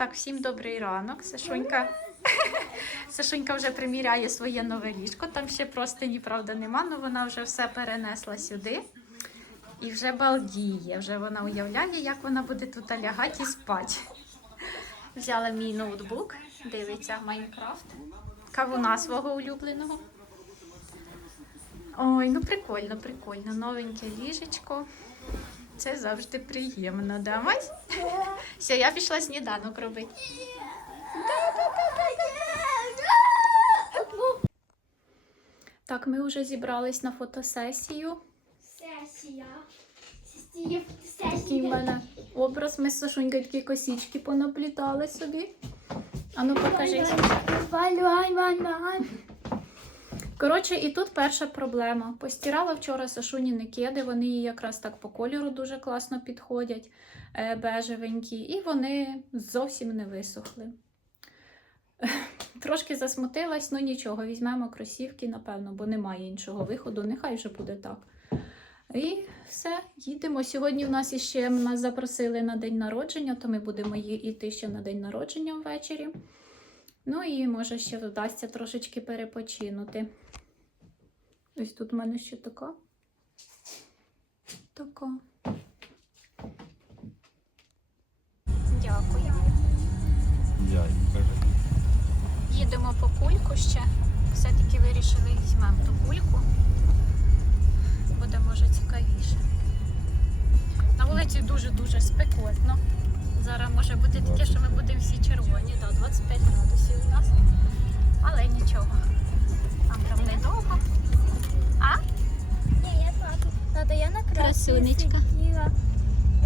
Так, всім добрий ранок. Сашунька. Сашунька вже приміряє своє нове ліжко. Там ще просто ні правда нема, але вона вже все перенесла сюди. І вже балдіє. Вже вона уявляє, як вона буде тут лягати і спати. Взяла мій ноутбук, дивиться Майнкрафт. Кавуна свого улюбленого. Ой, ну прикольно, прикольно. Новеньке ліжечко. Це завжди приємно, да, Мась? Все, я пішла сніданок робити. Так, ми вже зібрались на фотосесію. Сесія. Сесія. Такий в мене образ. Ми з Сашунькою такі косічки понаплітали собі. А ну покажи. Валь, валь. Коротше, і тут перша проблема. Постирала вчора Сашуніни кеди, вони їй якраз так по кольору дуже класно підходять, е, бежевенькі, і вони зовсім не висохли. Трошки засмутилась, ну нічого, візьмемо кросівки, напевно, бо немає іншого виходу, нехай вже буде так. І все, їдемо. Сьогодні в нас іще нас запросили на день народження, то ми будемо йти ще на день народження ввечері. Ну і може ще вдасться трошечки перепочинути. Ось тут в мене ще така. Така. Дякую. Я їм кажу. Їдемо по кульку ще. Все-таки вирішили візьмемо ту кульку. Буде може цікавіше. На вулиці дуже-дуже спекотно. Зараз може бути таке, що ми будемо всі червоні. Да, 25 градусів у нас. Але нічого. Там там недовго. А? Ні, я плачу. Тата, я на креслі Красунечка. сиділа.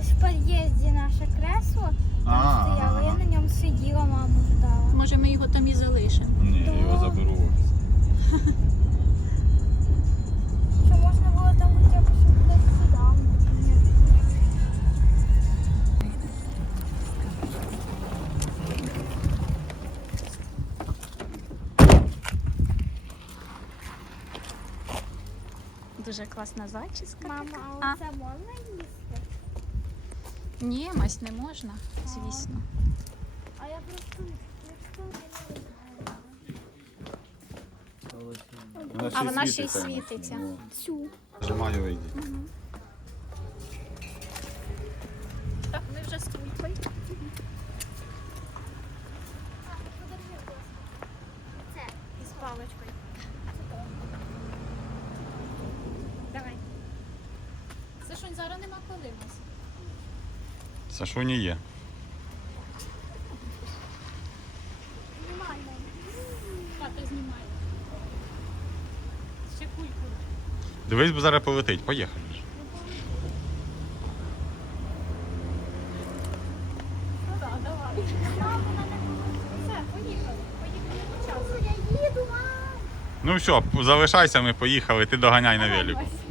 Ось в під'їзді наше кресло. Там стояло, я на ньому сиділа, маму ждала. Може ми його там і залишимо. Ні, я його заберу в офіс. Дуже класна зачіска. Мама, А. це можна їсти? Ні, мась не можна, звісно. А я просто не А вона ще й світиться. цю. Нажимаю вийди ми вже з кулькою. Це. І з паличкою. Давай. Сашунь, коли в нас. Сашуні є. Знімай знімає. Ще кульку. Дивись, бо зараз полетить. Поїхали. Ну так, давай. Все, поїхали. Поїхали по часу. Я їду, мам. Ну все, залишайся, ми поїхали, ти доганяй на велику.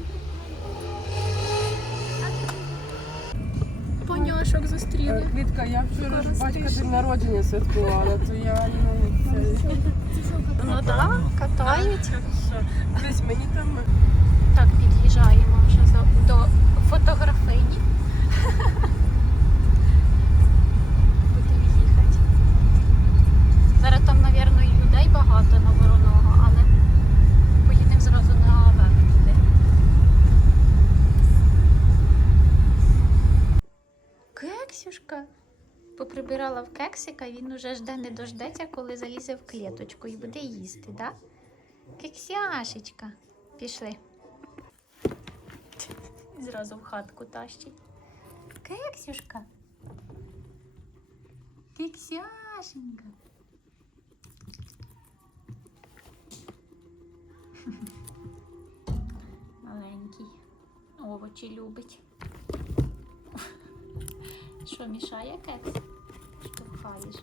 Зустріли. Квітка, я вчора ж батька день народження святкувала, то я ну це Ну так, катають. десь мені там Так, під'їжджаємо вже до фотографині. Будемо їхати. Зараз там, мабуть, і людей багато на вороного, але поїдемо зразу на верх туди. Кексюшка. Поприбирала в кексика, він уже жде не дождеться, коли залізе в клеточку і буде їсти, так? Да? Кексяшечка. Пішли. Зразу в хатку тащить. Кексюшка. Кексяшенька. Маленький. Овочі любить. Що, мішає кекс? Штовхаєш.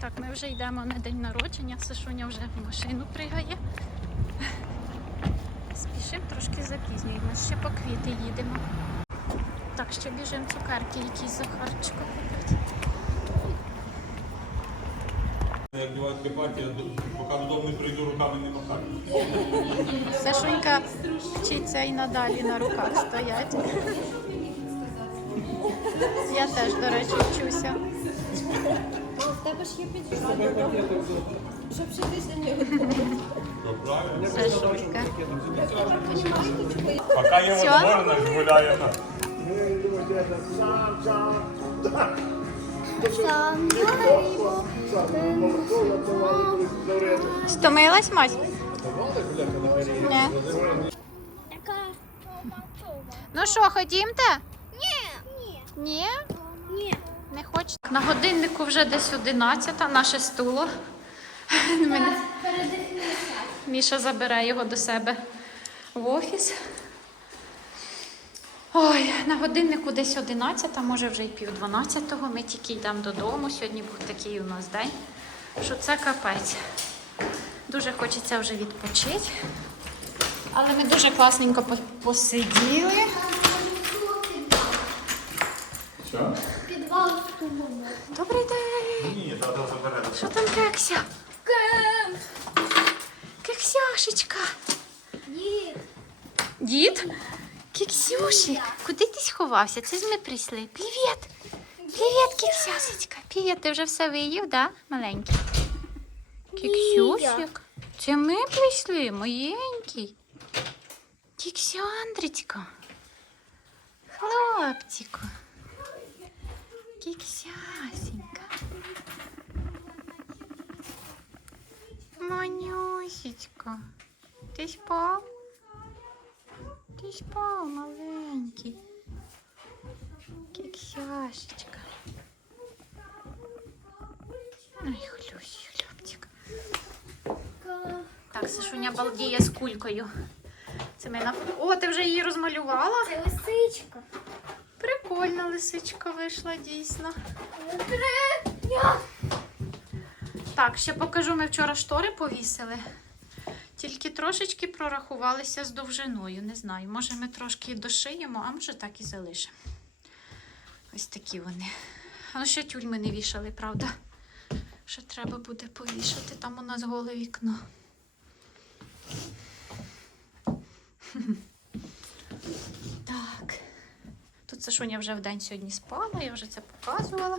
Так, ми вже йдемо на день народження. Сашуня вже в машину пригає. Спішимо, трошки запізнюємося. Ще по квіти їдемо. Так, ще біжимо цукерки, якісь за Захарчику купити. Як дівацька партія, поки додому не прийду, руками не махаю. Сашунька вчиться і надалі на руках стоять. Я теж, до речі, вчуся. Сашулька. Поки є Всьо? можливість, гуляємо. Стомилась, мать? Ні. Ну що, ходімте? Ні. Ні. Ні? Не хочете? На годиннику вже десь 11, наше стуло. Міша забере його до себе в офіс. Ой, на годиннику десь 11, а може вже й пів 12. Ми тільки йдемо додому. Сьогодні був такий у нас день, що це капець. Дуже хочеться вже відпочити. Але ми дуже класненько посиділи. Що? Підвал тубом. Добрий день! Ні, тата забере. Що там кекся? Кем? Кексяшечка. Ні. Дід? Кексюшик, куди ти сховався? Це ж ми прийшли. Привіт! Привіт, кексяшечка. Привіт, ти вже все виїв, да, маленький? Кексюшик. Це ми прийшли, моєнький. Кексяндречко. Хлопчику. Кексясенька. Манюсечка. Ти спав? Ти спав, маленький. Кексяшечка. Ай, хлюсь, хлопчик. Так, Сашуня балдіє з кулькою. Це ми на... О, ти вже її розмалювала? Це лисичка. Прикольна лисичка вийшла, дійсно. Так, ще покажу, ми вчора штори повісили. Тільки трошечки прорахувалися з довжиною. Не знаю, може ми трошки дошиємо, а може так і залишимо. Ось такі вони. А ну ще тюльми не вішали, правда? Ще треба буде повішати. Там у нас голе вікно. Так. Тут Сашуня вже вдень сьогодні спала, я вже це показувала.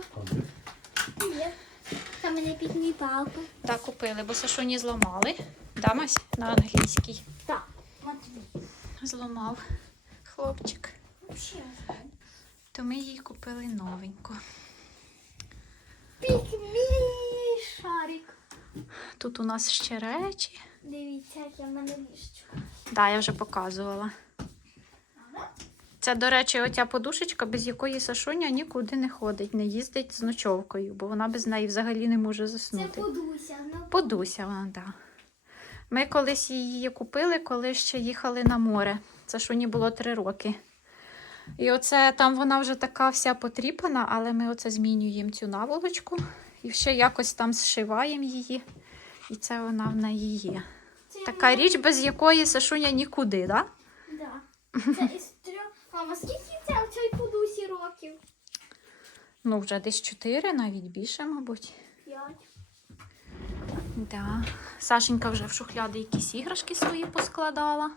Там мене підній палку. Так, купили, бо Сашуні зламали. Дамась на англійський. Так. Матвій. Зламав хлопчик. То ми їй купили новеньку. Пікмій шарик. Тут у нас ще речі. Дивіться, як я в мене ліжечко. Да, я вже показувала. Це, до речі, оця подушечка, без якої Сашуня нікуди не ходить, не їздить з ночовкою, бо вона без неї взагалі не може Це заснути. подуся. Ну, Подуся вона, так. Да. Ми колись її купили, коли ще їхали на море. Це ж мені було три роки. І оце там вона вже така вся потріпана, але ми оце змінюємо цю наволочку і ще якось там зшиваємо її. І це вона в неї є. це Така річ, без якої Сашуня нікуди, так? Да? Да. Це із трьох. Мама, скільки це в цій подусі років? Ну, вже десь чотири, навіть більше, мабуть. П'ять. Да. Сашенька вже в шухляди якісь іграшки свої поскладала.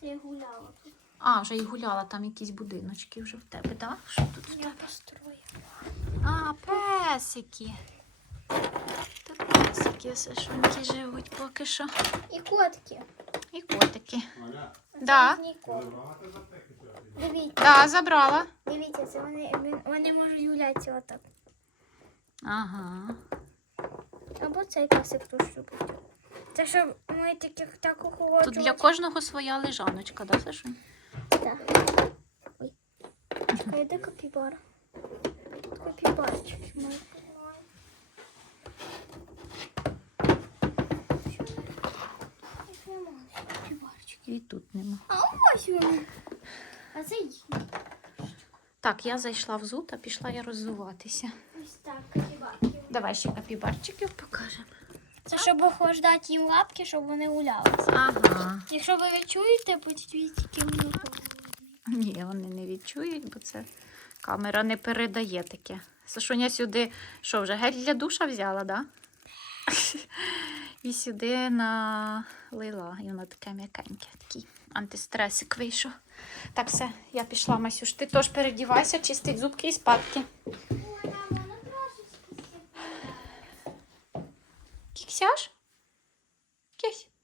Це я гуляла тут. А, вже і гуляла там якісь будиночки вже в тебе, так? Да? Що тут в Я тебе? построю. А, песики. Тут песики Сашуньки живуть поки що. І котики. І котики. Да. Дивіться, Да, забрала. дивіться, це вони, вони можуть гуляти отак. Ага. Або цей песик теж любить. Це щоб ми таких так охолоджувати. Тут для кожного своя лежаночка, да, Сашунь? Так. Ой. Чекай, де капібара? Тут капібарчик. І тут нема. А ось вони. А це їхні. Так, я зайшла в зут, а пішла я роззуватися. Ось так, капібарки. Давай ще капібарчиків покажемо. Це щоб охлаждати їм лапки, щоб вони гулялися. Ага. Якщо ви відчуєте, вони голодні. Ні, вони не відчують, бо це камера не передає таке. Сашуня сюди, що вже гель для душа взяла, да? І сюди налила. І воно таке м'якеньке. Такий антистресик вийшов. Так, все, я пішла, Масюш. Ти теж передівайся, чистить зубки і спадки. Ой, мамо,